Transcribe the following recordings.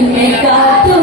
നിന്നെ കാത്തു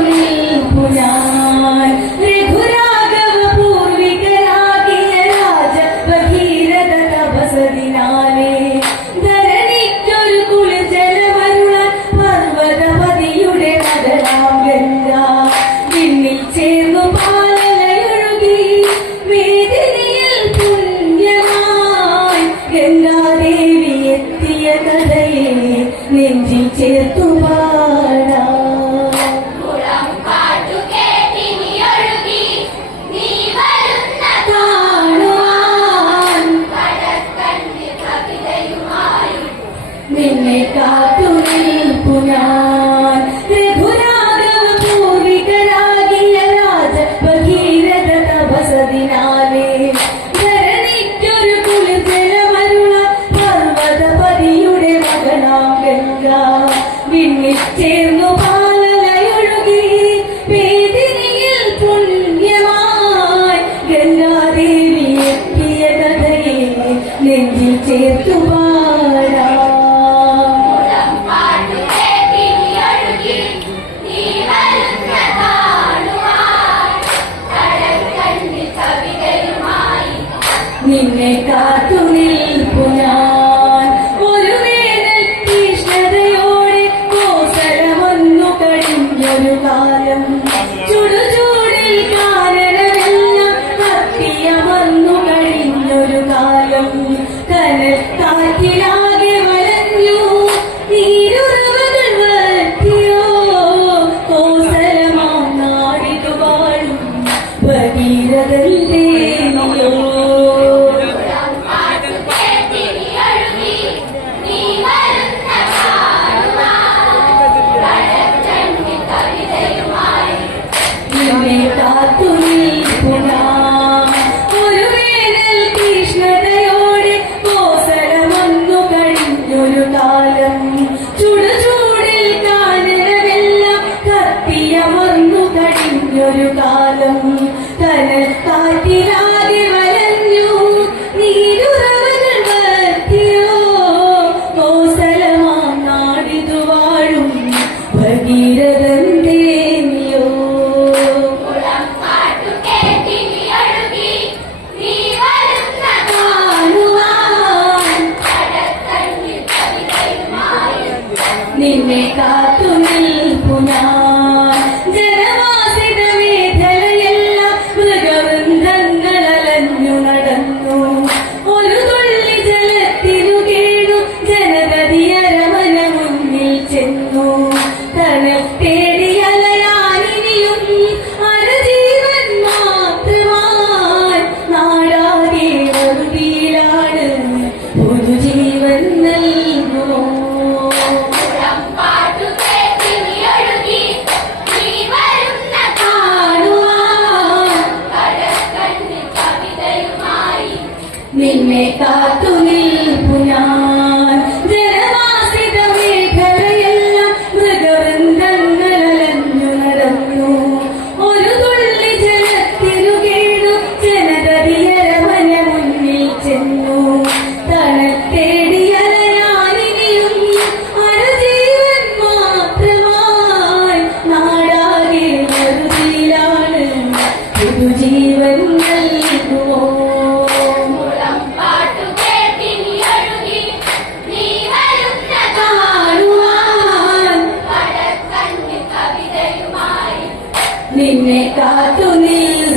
നിന്നെ കാത്തു നിൽപ്പു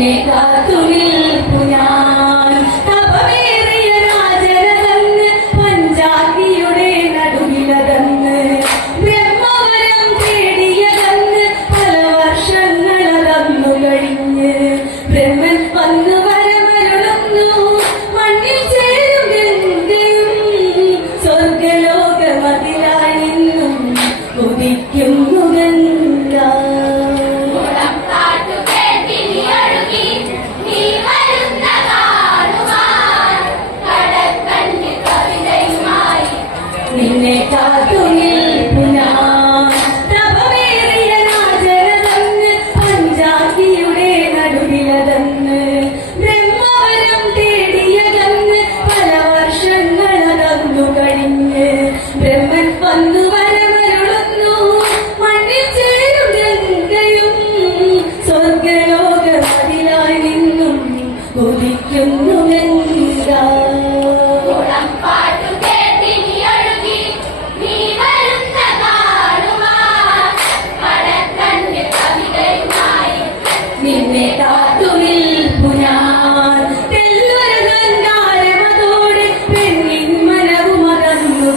നേതാ തുനിൽ പുനാ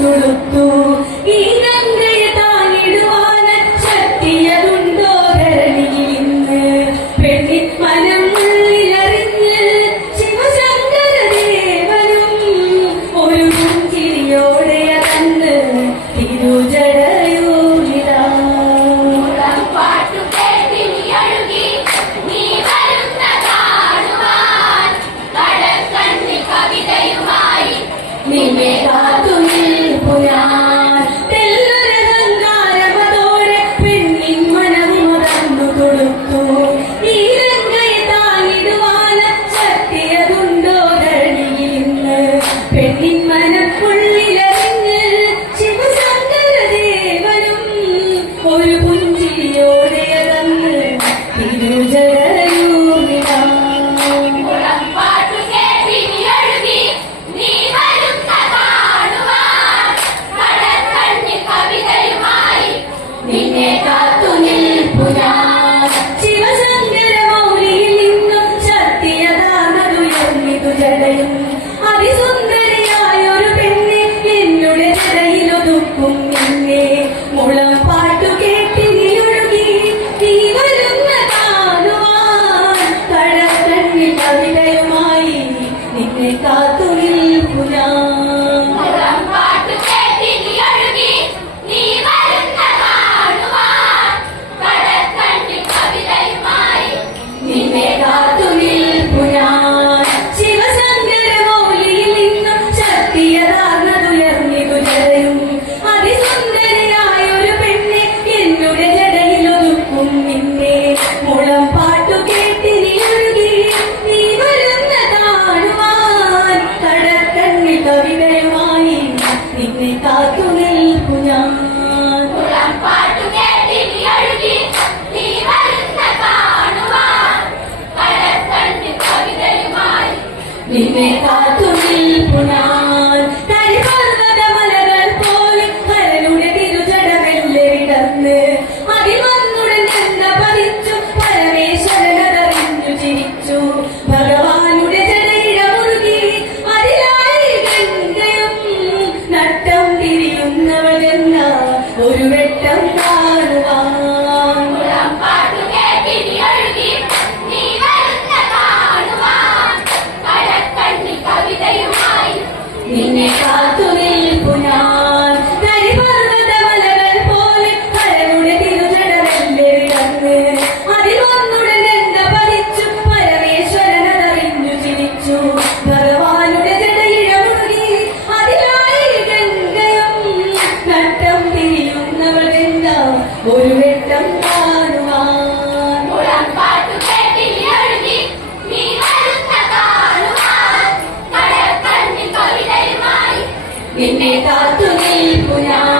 തുളുത്തു ഈ ഗംഗയെ താങ്ങിടുവാൻ ശക്തിയതുണ്ടോ ധരണിയിൽ ഇന്ന്? പെണ്ണി മനം ഉള്ളിലറിഞ്ഞ് ശിവശങ്കര ദേവനും ഒരു ചിരിയോടെ അകന്ന് തിരുജടയൂരിത പാട്ടു കേട്ടി അഴുകി നീ വരുന്ന കാണുവാൻ. കടക്കണ്ണി കവിതയുമായി നിന്നെ കാത്തു నిన్నే కాతుని നിന്നെ കാത്തു നിൽപ്പു ഞാൻ.